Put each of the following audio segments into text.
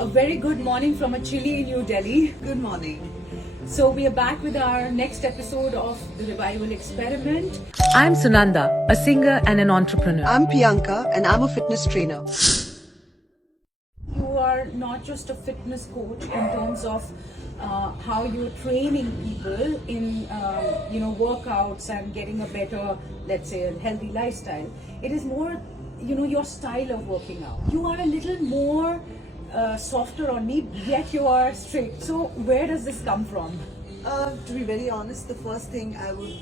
A very good morning from a chilly New Delhi. Good morning. So we are back with our next episode of the Revival Experiment. I'm Sunanda, a singer and an entrepreneur. I'm Piyanka and I'm a fitness trainer. You are not just a fitness coach in terms of how you're training people in workouts and getting a better, let's say, a healthy lifestyle. It is more, your style of working out. You are a little more softer on me, yet you are strict. So where does this come from? To be very honest, the first thing I would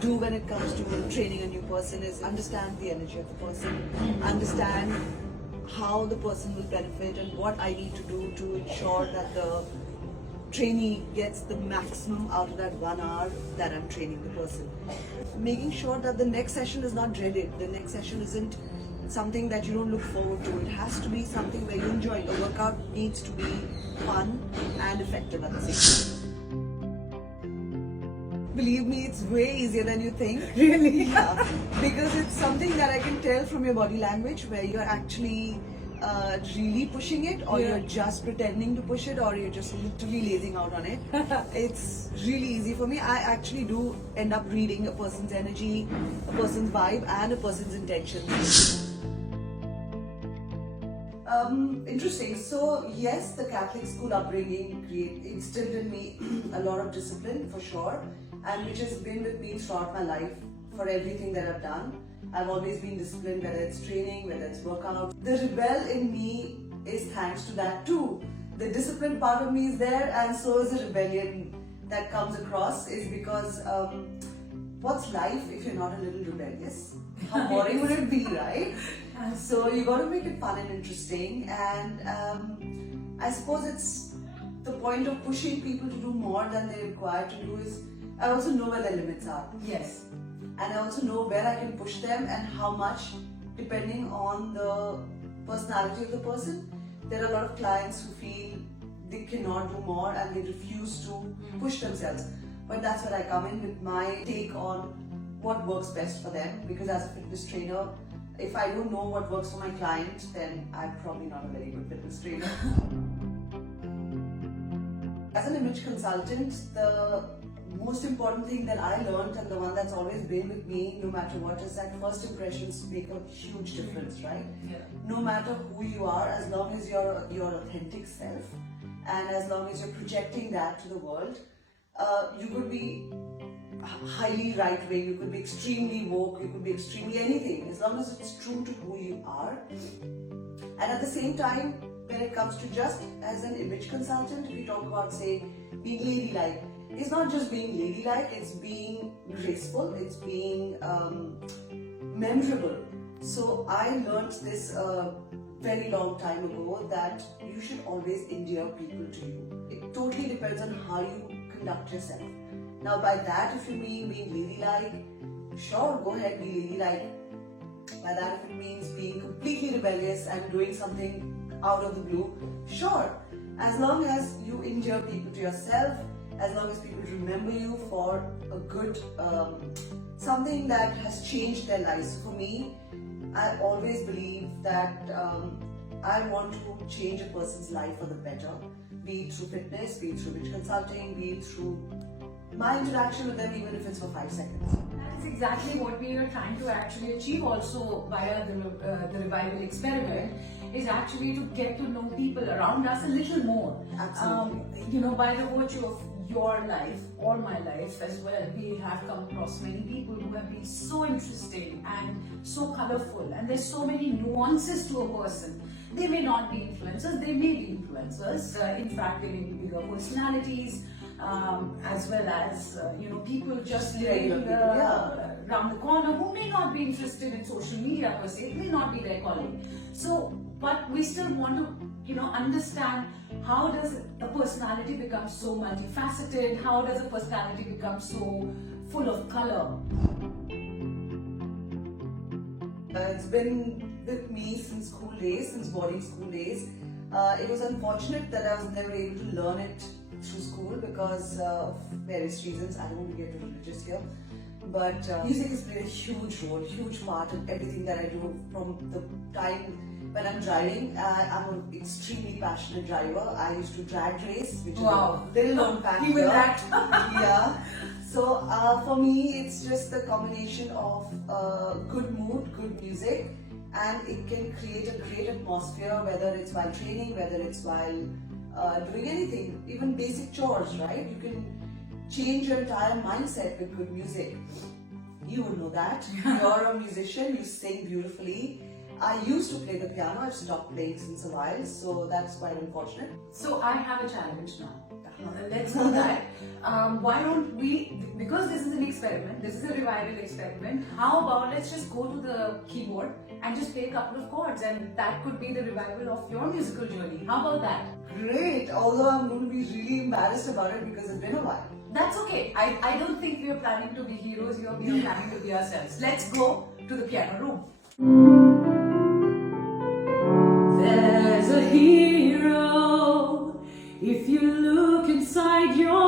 do when it comes to training a new person is understand the energy of the person, understand how the person will benefit and what I need to do to ensure that the trainee gets the maximum out of that 1 hour that I'm training the person. Making sure that the next session is not dreaded, the next session isn't something that you don't look forward to. It has to be something where you enjoy. The workout needs to be fun and effective at the same time. Believe me, it's way easier than you think. Really? Yeah, because it's something that I can tell from your body language where you're actually really pushing it, or you're just pretending to push it, or you're just literally lazing out on it. It's really easy for me. I actually do end up reading a person's energy, a person's vibe, and a person's intentions. Interesting. So yes, the Catholic school upbringing instilled in me a lot of discipline for sure, and which has been with me throughout my life for everything that I've done. I've always been disciplined, whether it's training, whether it's workout. The rebel in me is thanks to that too. The disciplined part of me is there, and so is the rebellion that comes across, is because what's life if you're not a little rebellious? How boring would it be, right? So you got to make it fun and interesting, and I suppose it's the point of pushing people to do more than they're required to do. Is I also know where their limits are. Yes. And I also know where I can push them and how much, depending on the personality of the person. There are a lot of clients who feel they cannot do more and they refuse to push themselves. But that's where I come in with my take on what works best for them. Because as a fitness trainer, if I don't know what works for my client, then I'm probably not a very good fitness trainer. As an image consultant, the most important thing that I learned, and the one that's always been with me no matter what, is that first impressions make a huge difference, right? Yeah. No matter who you are, as long as you're your authentic self, and as long as you're projecting that to the world, you could be highly right wing, you could be extremely woke, you could be extremely anything, as long as it's true to who you are. And at the same time, when it comes to just as an image consultant, we talk about, say, being ladylike. It's not just being ladylike, it's being graceful, it's being memorable. So I learned this a very long time ago, that you should always endear people to you. It totally depends on how you conduct yourself. Now by that, if you mean being ladylike, sure, go ahead, be ladylike. By that, if it means being completely rebellious and doing something out of the blue, sure. As long as you endear people to yourself, as long as people remember you for a good, something that has changed their lives. For me, I always believe that I want to change a person's life for the better, be it through fitness, be it through image consulting, be it through my interaction with them, even if it's for 5 seconds. That's exactly what we are trying to actually achieve also via the Revival Experiment, is actually to get to know people around us a little more. Absolutely. By the virtue of your life or my life as well, we have come across many people who have been so interesting and so colorful, and there's so many nuances to a person. They may not be influencers, they may be influencers. In fact, they may be bigger personalities, as well as people just living around the corner who may not be interested in social media per se. It may not be their calling. So, but we still want to understand, how does a personality become so multifaceted? How does a personality become so full of color? It's been with me since school days, since boarding school days. It was unfortunate that I was never able to learn it through school because of various reasons. I don't want to get religious here. But music has played a huge role, huge part in everything that I do, from the time when I'm driving. I'm an extremely passionate driver. I used to drag race, which Wow. is a little known fact Even here. that. Yeah. So for me, it's just the combination of good mood, good music, and it can create a great atmosphere, whether it's while training, whether it's while doing anything, even basic chores, right? You can change your entire mindset with good music. You would know that. You're a musician, you sing beautifully. I used to play the piano, I've stopped playing since a while, so that's quite unfortunate. So I have a challenge now. Let's do that. Why don't we, because this is an experiment, this is a revival experiment, how about let's just go to the keyboard and just play a couple of chords, and that could be the revival of your musical journey. How about that? Great, although I'm going to be really embarrassed about it because it's been a while. That's okay. I don't think we are planning to be heroes here, we are planning to be ourselves. Let's go to the piano room. There's a hero if you look inside your